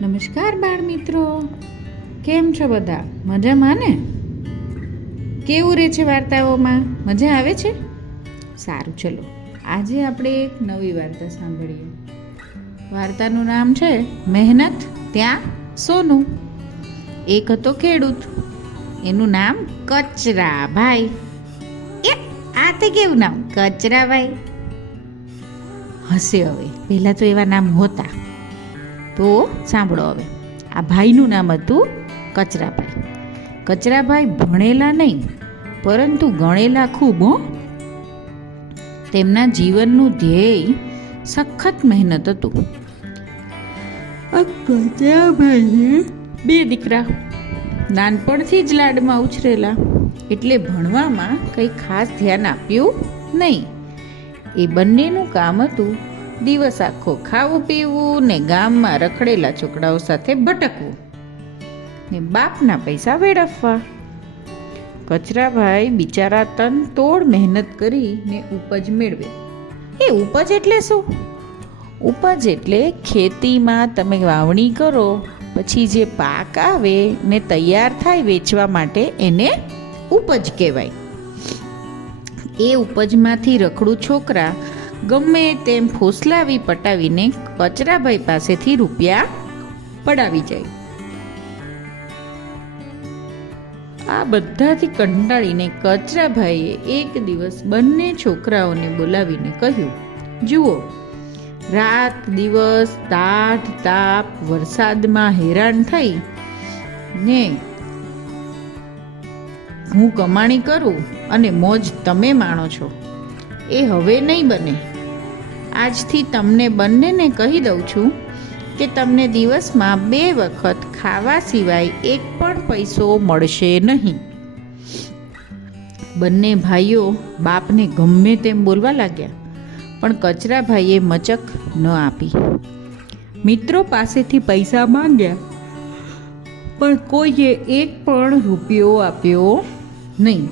નમસ્કાર બાળ મિત્રો, કેમ છો બધા? મજામાં ને? કેવું રહે છે વાર્તાઓમાં? મજા આવે છે? સારું, ચલો આજે આપણે એક નવી વાર્તા સાંભળીએ. વાર્તાનું નામ છે મહેનત ત્યાં સોનું. એક હતો ખેડૂત, એનું નામ કચરાભાઈ. આ તે કેવું નામ, કચરાભાઈ? હશે, હવે પહેલાં તો એવા નામ હોતા. તો સાંભળો હવે, આ ભાઈનું નામ હતું કચરાભાઈ. કચરાભાઈ ભણેલા નહીં, પરંતુ ગણેલા ખૂબ. તેમના જીવનનું ધ્યેય સખત મહેનત હતું. કચરાભાઈએ 2 દીકરા, નાનપણથી જ લાડમાં ઉછરેલા, એટલે ભણવામાં કંઈ ખાસ ધ્યાન આપ્યું નહીં. એ બંનેનું કામ હતું દિવસ આખો ખાવું પીવું ને ગામમાં રખડેલા છોકરાઓ સાથે ભટકવું ને બાપના પૈસા વેડફવા. કચરાભાઈ બિચારા તનતોડ મહેનત કરીને ઉપજ મેળવે. એ ઉપજ એટલે શું? ઉપજ એટલે ખેતીમાં તમે વાવણી કરો પછી જે પાક આવે ને તૈયાર થાય વેચવા માટે, એને ઉપજ કહેવાય. એ ઉપજમાંથી રખડું છોકરા ગમે તેમ ફોસલાવી પટાવીને કચરાભાઈ પાસેથી રૂપિયા પડાવી જાય. આ બધાથી કંટાળીને કચરાભાઈએ એક દિવસ બંને છોકરાઓને બોલાવીને કહ્યું, જુઓ, રાત દિવસ ટાઢ તાપ વરસાદમાં હેરાન થઈ ને હું કમાણી કરું અને મોજ તમે માણો છો, એ હવે નહીં બને. આજથી તમને બંનેને કહી દઉં છું કે તમને દિવસમાં 2 વખત ખાવા સિવાય એક પણ પૈસો મળશે નહીં. બંને ભાઈઓ બાપને ગમે તેમ બોલવા લાગ્યા, પણ કચરાભાઈએ મચક ન આપી. મિત્રો પાસેથી પૈસા માંગ્યા, પણ કોઈએ એક પણ રૂપિયો આપ્યો નહીં.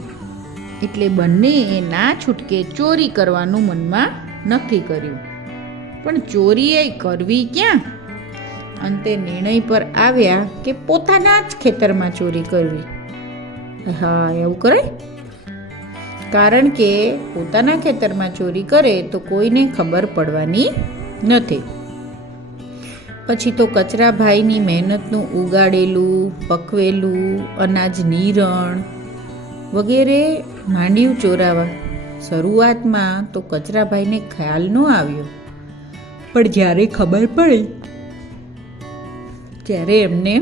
એટલે બંનેએ ના છૂટકે ચોરી કરવાનું મનમાં નક્કી કર્યું. પણ ચોરી એ કરવી ક્યાં? અંતે નિર્ણય પર આવ્યા કે પોતાના જ ખેતરમાં ચોરી કરવી. હા, એવું કરે, કારણ કે પોતાના ખેતરમાં ચોરી કરે તો કોઈને ખબર પડવાની નથી. પછી તો કચરાભાઈની મહેનતનું ઉગાડેલું પકવેલું અનાજ નિરણ વગેરે માંડ્યું ચોરાવા. શરૂઆતમાં તો કચરાભાઈને ખ્યાલ ન આવ્યો, પણ જ્યારે ખબર પડી ત્યારે એમને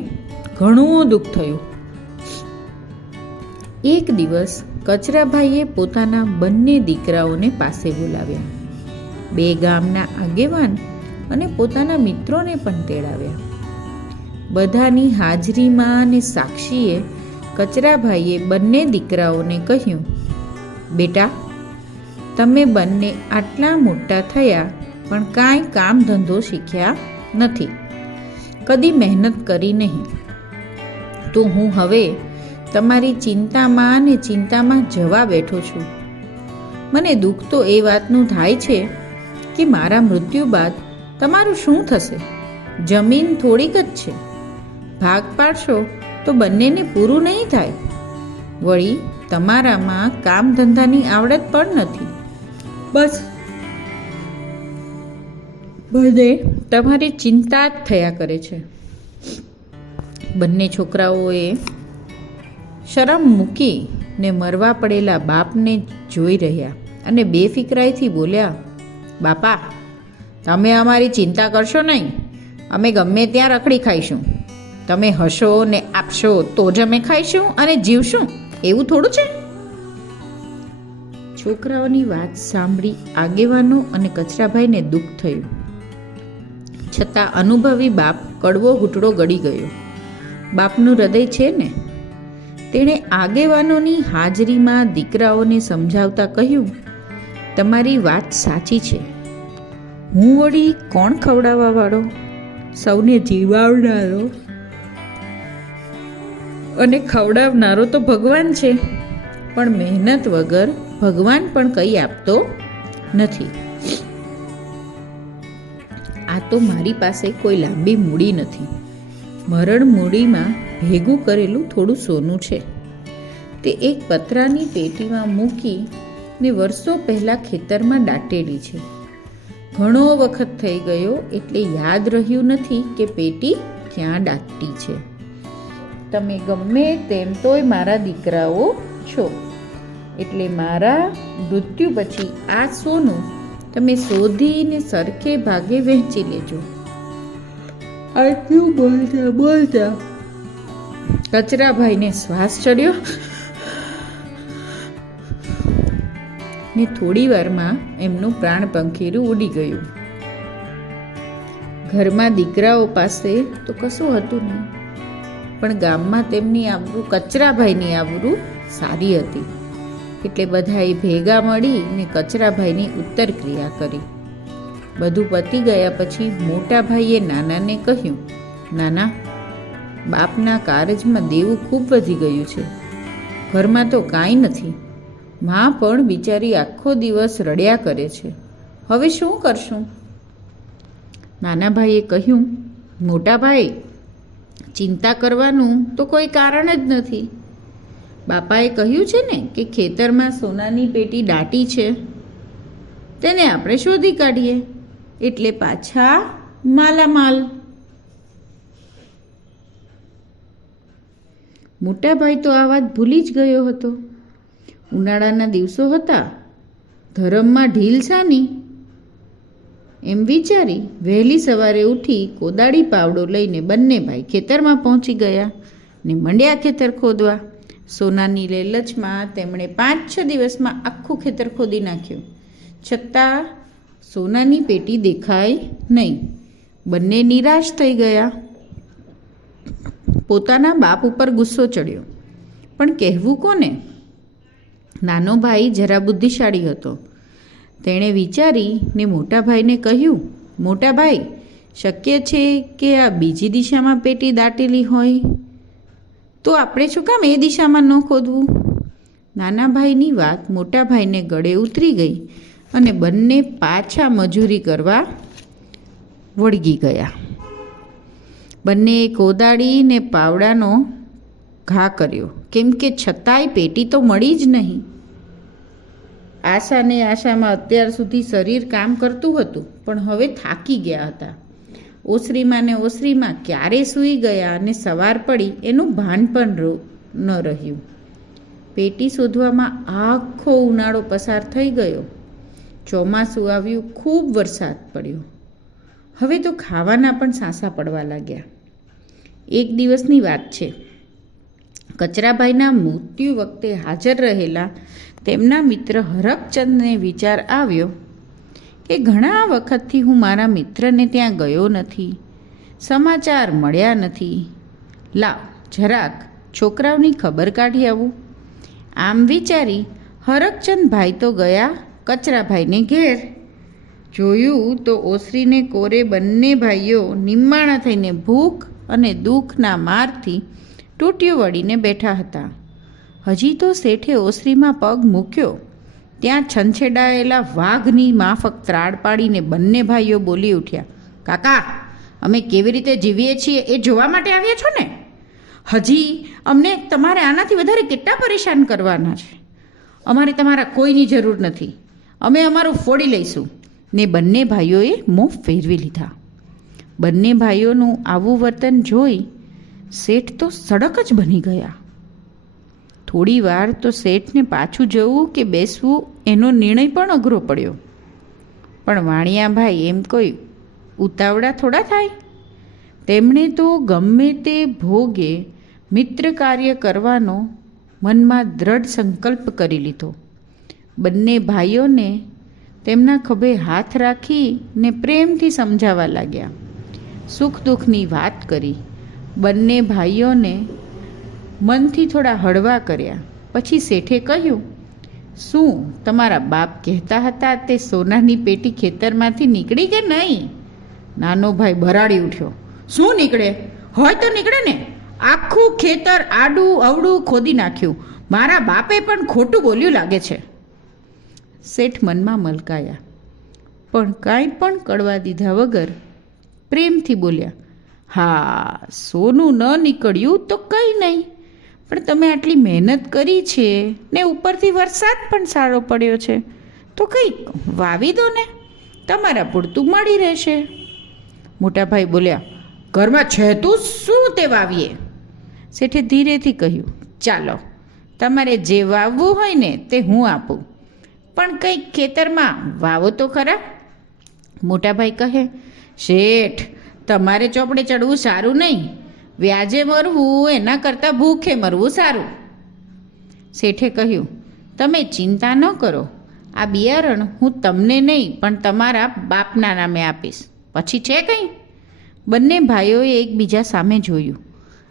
ઘણું દુઃખ થયું. એક દિવસ કચરાભાઈએ પોતાના બંને દીકરાઓને પાસે બોલાવ્યા. 2 ગામના આગેવાન અને પોતાના મિત્રોને પણ તેડાવ્યા. બધાની હાજરીમાં અને સાક્ષીએ કચરાભાઈએ બંને દીકરાઓને કહ્યું, બેટા, તમે બંને આટલા મોટા થયા પણ કાંઈ કામ ધંધો શીખ્યા નથી, કદી મહેનત કરી નહીં. તો હું હવે તમારી ચિંતામાં ને ચિંતામાં જવા બેઠો છું. મને દુઃખ તો એ વાતનું થાય છે કે મારા મૃત્યુ બાદ તમારું શું થશે? જમીન થોડીક જ છે, ભાગ પાડશો તો બંનેને પૂરું નહીં થાય. વળી તમારામાં કામ ધંધાની આવડત પણ નથી. બસ બધે તમારી ચિંતા જ થયા કરે છે. બંને છોકરાઓએ શરમ મૂકીને મરવા પડેલા બાપને જોઈ રહ્યા અને બેફિકરાઈથી બોલ્યા, બાપા, તમે અમારી ચિંતા કરશો નહીં. અમે ગમે ત્યાં રખડી ખાઈશું. તમે હશો ને આપશો તો જ અમે ખાઈશું અને જીવશું, એવું થોડું છે? છોકરાઓની વાત સાંભળી આગેવાનો અને કચરાભાઈને દુઃખ થયું. છતાં અનુભવી બાપ કડવો ઘૂંટડો ગળી ગયો. બાપનું હૃદય છે ને, તેણે આગેવાનોની હાજરીમાં દીકરાઓને સમજાવતા કહ્યું, તમારી વાત સાચી છે. હું વળી કોણ ખવડાવવા વાળો, સૌને જીવાડનારો અને ખવડાવનારો તો ભગવાન છે. પણ મહેનત વગર ભગવાન પણ કંઈ આપતો નથી. આ તો મારી પાસે કોઈ લાંબી મૂડી નથી, મરણ મૂડીમાં ભેગું કરેલું થોડું સોનું છે. તે એક પતરાની પેટીમાં મૂકી ને વર્ષો પહેલાં ખેતરમાં દાટેલી છે. ઘણો વખત થઈ ગયો એટલે યાદ રહ્યું નથી કે પેટી ક્યાં દાટી છે. તમે ગમે તેમ તોય મારા દીકરાઓ છો, એટલે મારા મૃત્યુ પછી આ સોનું તમે શોધીને સરખે ભાગે વહેંચી લેજો. આટલું બોલતા બોલતા કચરાભાઈને શ્વાસ ચડ્યો ને થોડી વારમાં એમનું પ્રાણ પંખીરું ઉડી ગયું. ઘરમાં દીકરાઓ પાસે તો કશું હતું નહીં, પણ ગામમાં તેમની આબરૂ, કચરાભાઈની આબરૂ સારી હતી, એટલે બધાએ ભેગા મળી ને કચરાભાઈની ઉત્તર ક્રિયા કરી. બધું પતી ગયા પછી મોટા ભાઈએ નાનાને કહ્યું, નાના, બાપના કારજમાં દેવું ખૂબ વધી ગયું છે. ઘરમાં તો કાંઈ નથી. માં પણ બિચારી આખો દિવસ રડ્યા કરે છે. હવે શું કરશું? નાના ભાઈએ કહ્યું, મોટા ભાઈ, ચિંતા કરવાનું તો કોઈ કારણ જ નથી. બાપાએ કહ્યું છે ને કે ખેતરમાં સોનાની પેટી દાટી છે, તેને આપણે શોધી કાઢીએ એટલે પાછા માલામાલ. મોટા ભાઈ તો આ વાત ભૂલી જ ગયો હતો. ઉનાળાના દિવસો હતા, ધરમમાં ઢીલ સાની એમ વિચારી વહેલી સવારે ઉઠી કોદાળી પાવડો લઈને બંને ભાઈ ખેતરમાં પહોંચી ગયા ને મંડ્યા ખેતર ખોદવા. સોનાની લેલચમાં તેમણે 5-6 દિવસમાં આખું ખેતર ખોદી નાખ્યું, છતાં સોનાની પેટી દેખાય નહીં. બંને નિરાશ થઈ ગયા. પોતાના બાપ ઉપર ગુસ્સો ચડ્યો, પણ કહેવું કોને? નાનો ભાઈ જરા બુદ્ધિશાળી હતો. તેણે વિચારીને મોટા ભાઈને કહ્યું, મોટા ભાઈ, શક્ય છે કે આ બીજી દિશામાં પેટી દાટેલી હોય, તો આપણે શું કામ એ દિશામાં ન ખોદવું? નાના ભાઈની વાત મોટા ભાઈને ગળે ઉતરી ગઈ અને બંને પાછા મજૂરી કરવા વળગી ગયા. બંને કોદાળી ને પાવડાનો ઘા કર્યો, કેમ કે છતાંય પેટી તો મળી જ નહીં. આશાને આશામાં અત્યાર સુધી શરીર કામ કરતું હતું, પણ હવે થાકી ગયા હતા. ઓસરીમાં ને ઓસરીમાં ક્યારે સૂઈ ગયા અને સવાર પડી એનું ભાન પણ ન રહ્યું. પેટી શોધવામાં આખો ઉનાળો પસાર થઈ ગયો. ચોમાસું આવ્યું, ખૂબ વરસાદ પડ્યો. હવે તો ખાવાના પણ સાંસા પડવા લાગ્યા. એક દિવસની વાત છે. કચરાભાઈના મૃત્યુ વખતે હાજર રહેલા તેમના મિત્ર હરકચંદને વિચાર આવ્યો કે ઘણા વખતથી હું મારા મિત્રને ત્યાં ગયો નથી, સમાચાર મળ્યા નથી. લાવ, જરાક છોકરાઓની ખબર કાઢી આવું. આમ વિચારી હરકચંદ ભાઈ તો ગયા કચરાભાઈને ઘેર. જોયું તો ઓસરીને કોરે બંને ભાઈઓ નિમ્માણા થઈને ભૂખ અને દુઃખના મારથી તૂટ્યું વળીને બેઠા હતા. હજી તો શેઠે ઓસરીમાં પગ મૂક્યો ત્યાં છંછેડાયેલા વાઘની માફક ત્રાડ પાડીને બંને ભાઈઓ બોલી ઉઠ્યા, કાકા, અમે કેવી રીતે જીવીએ છીએ એ જોવા માટે આવ્યા છો ને? હજી અમને તમારે આનાથી વધારે કેટલા પરેશાન કરવાના છે? અમારે તમારા કોઈની જરૂર નથી, અમે અમારું ફોડી લઈશું. ને બંને ભાઈઓએ મોં ફેરવી લીધા. બંને ભાઈઓનું આવું વર્તન જોઈ શેઠ તો સડક જ બની ગયા. થોડી વાર તો શેઠને પાછું જવું કે બેસવું એનો નિર્ણય પણ અઘરો પડ્યો. પણ વાણિયાભાઈ એમ કોઈ ઉતાવળા થોડા થાય. તેમણે તો ગમે તે ભોગે મિત્ર કાર્ય કરવાનો મનમાં દ્રઢ સંકલ્પ કરી લીધો. બંને ભાઈઓને તેમના ખભે હાથ રાખીને પ્રેમથી સમજાવવા લાગ્યા. સુખ દુઃખની વાત કરી. બંને ભાઈઓને મનથી થોડા હળવા કર્યા. પછી શેઠે કહ્યું, શું તમારા બાપ કહેતા હતા તે સોનાની પેટી ખેતરમાંથી નીકળી કે નહીં? નાનો ભાઈ ભરાડી ઉઠ્યો, શું નીકળે? હોય તો નીકળે ને. આખું ખેતર આડું અવડું ખોદી નાખ્યું. મારા બાપે પણ ખોટું બોલ્યું લાગે છે. શેઠ મનમાં મલકાયા, પણ કાંઈ પણ કડવા દીધા વગર પ્રેમથી બોલ્યા, હા, સોનું ન નીકળ્યું તો કંઈ નહીં, પણ તમે આટલી મહેનત કરી છે ને ઉપરથી વરસાદ પણ સારો પડ્યો છે, તો કંઈક વાવી દો ને, તમારા પૂરતું મળી રહેશે. મોટાભાઈ બોલ્યા, ઘરમાં છે તું શું તે વાવીએ? શેઠે ધીરેથી કહ્યું, ચાલો તમારે જે વાવવું હોય ને તે હું આપું, પણ કંઈક ખેતરમાં વાવો તો ખરા. મોટાભાઈ કહે, શેઠ તમારે ચોપડે ચડવું સારું નહીં, વ્યાજે મરવું એના કરતાં ભૂખે મરવું સારું. શેઠે કહ્યું, તમે ચિંતા ન કરો, આ બિયારણ હું તમને નહીં પણ તમારા બાપના નામે આપીશ, પછી છે કંઈ? બંને ભાઈઓએ એકબીજા સામે જોયું,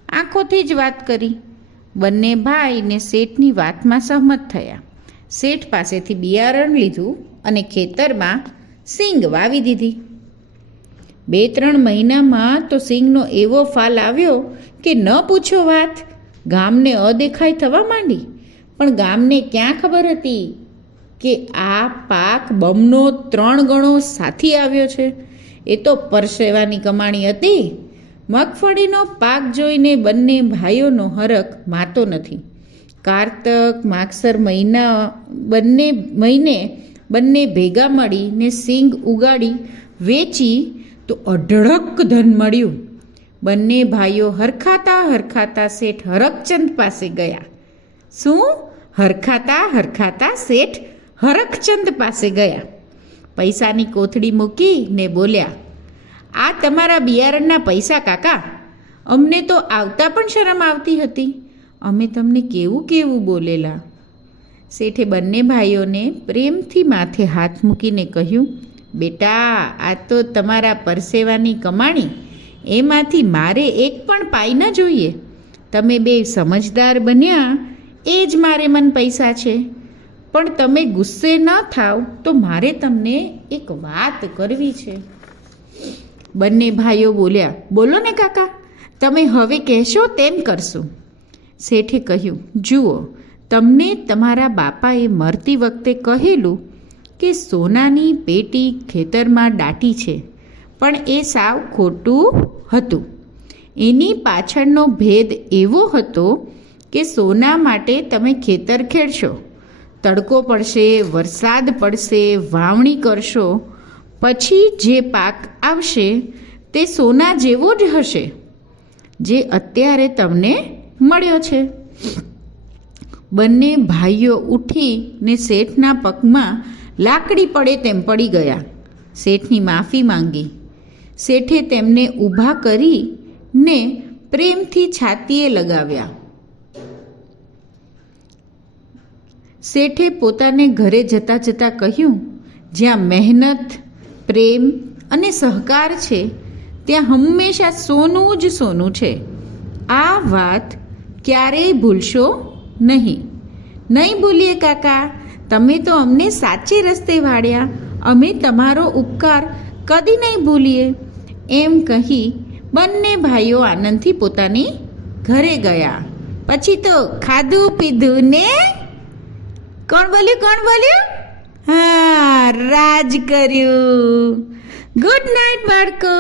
આંખોથી જ વાત કરી. બંને ભાઈ ને શેઠની વાતમાં સહમત થયા. શેઠ પાસેથી બિયારણ લીધું અને ખેતરમાં સિંગ વાવી દીધી. 2-3 મહિનામાં તો સિંગનો એવો ફાલ આવ્યો કે ન પૂછો વાત, ગામને અદેખાઈ થવા માંડી. પણ ગામને ક્યાં ખબર હતી કે આ પાક બમનો 3 ગણો સાથી આવ્યો છે? એ તો પરસેવાની કમાણી હતી. મગફળીનો પાક જોઈને બંને ભાઈઓનો હરખ માતો નથી. કારતક માગસર બંને ભેગા મળીને સિંગ ઉગાડી વેચી તો અઢળક ધન મળ્યું. બંને ભાઈઓ હરખાતા શેઠ હરખચંદ પાસે ગયા. શું? હરખાતા શેઠ હરખચંદ પાસે ગયા. પૈસાની કોથળી મૂકીને બોલ્યા, આ તમારા બિયારણના પૈસા કાકા, અમને તો આવતા પણ શરમ આવતી હતી, અમે તમને કેવું બોલેલા. શેઠે બંને ભાઈઓને પ્રેમથી માથે હાથ મૂકીને કહ્યું, બેટા આ તો તમારા પરસેવાની કમાણી, એમાંથી મારે એક પણ પાઈ ન જોઈએ. તમે બે સમજદાર બન્યા એ જ મારે મન પૈસા છે. પણ તમે ગુસ્સે ન થાવ તો મારે તમને એક વાત કરવી છે. બંને ભાઈઓ બોલ્યા, બોલો ને કાકા, તમે હવે કહેશો તેમ કરશું. શેઠે કહ્યું, જુઓ, તમને તમારા બાપાએ મરતી વખતે કહેલું કે સોનાની પેટી ખેતરમાં દાટી છે, પણ એ સાવ ખોટું હતું. એની પાછળનો ભેદ એવો હતો કે સોના માટે તમે ખેતર ખેડશો, તડકો પડશે, વરસાદ પડશે, વાવણી કરશો, પછી જે પાક આવશે તે સોના જેવો જ હશે જે અત્યારે તમને મળ્યો છે. બંને ભાઈઓ ઉઠીને શેઠના પગમાં લાકડી પડે તેમ પડી ગયા. શેઠની માફી માંગી. શેઠે તેમને ઊભા કરીને પ્રેમથી છાતીએ લગાવ્યા. શેઠે પોતાને ઘરે જતાં કહ્યું, જ્યાં મહેનત, પ્રેમ અને સહકાર છે ત્યાં હંમેશા સોનું જ સોનું છે. આ વાત ક્યારેય ભૂલશો નહીં. નહીં ભૂલીએ કાકા, તમે તો અમને સાચે રસ્તે વાળ્યા, અમે તમારો ઉપકાર કદી નહીં ભૂલીએ. એમ કહી બંને ભાઈઓ આનંદથી પોતાની ઘરે ગયા. પછી તો ખાધું પીધું ને કોણ બોલ્યું? હા, રાજ કર્યું. ગુડ નાઇટ બાળકો.